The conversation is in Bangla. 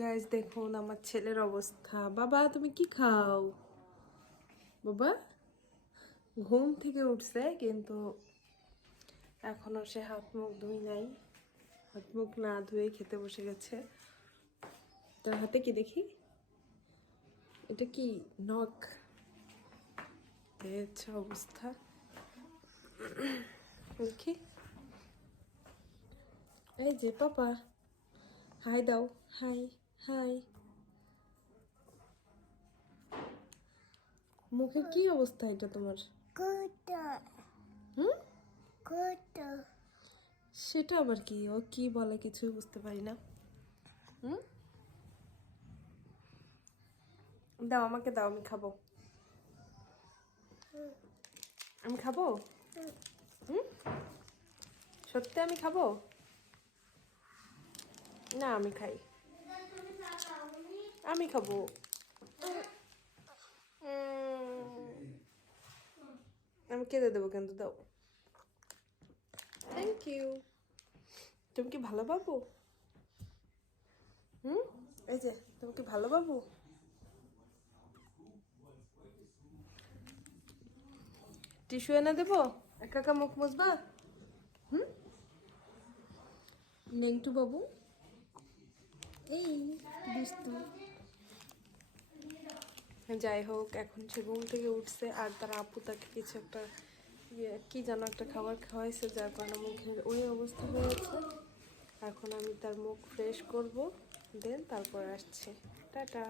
গাইস দেখুন আমার ছেলের অবস্থা। বাবা তুমি কি খাও? বাবা ঘুম থেকে উঠছে কিন্তু এখনো সে হাত মুখ ধুই নাই। হাত মুখ না ধুয়ে খেতে বসে গেছে। তার হাতে কি দেখি? এটা কি নখ? হচ্ছে অবস্থা দেখি। এই যে পাপা হাই দাও, হাই হাই। মুখের কি অবস্থা এটা তোমার? হুম, সেটা আবার কি? ও কি বলে কিছুই বুঝতে পারি না। হুম, দাও আমাকে দাও, আমি খাবো। আমি খাবো। হুম, সত্যি আমি খাবো না? আমি খাই, আমি খাবো। আমি কেঁদে দেবো কিন্তু, দাও। Thank you. তুমি কি ভালো বাবু? হুম, এই যে তুমি কি ভালো বাবু? টিস্যু এনে দেবো? একা একা মুখ মুছবা? হুম, নেংটু বাবু, এই দুস্তু। যাই হোক, এখন সে ঘুম থেকে উঠছে আর তার আপু তাকে কিছু একটা কি যেন একটা খাবার খাওয়াইছে, যার কারণে মুখের ওই অবস্থা হয়েছে। এখন আমি তার মুখ ফ্রেশ করব, দেন তারপর আসছে। টাটা।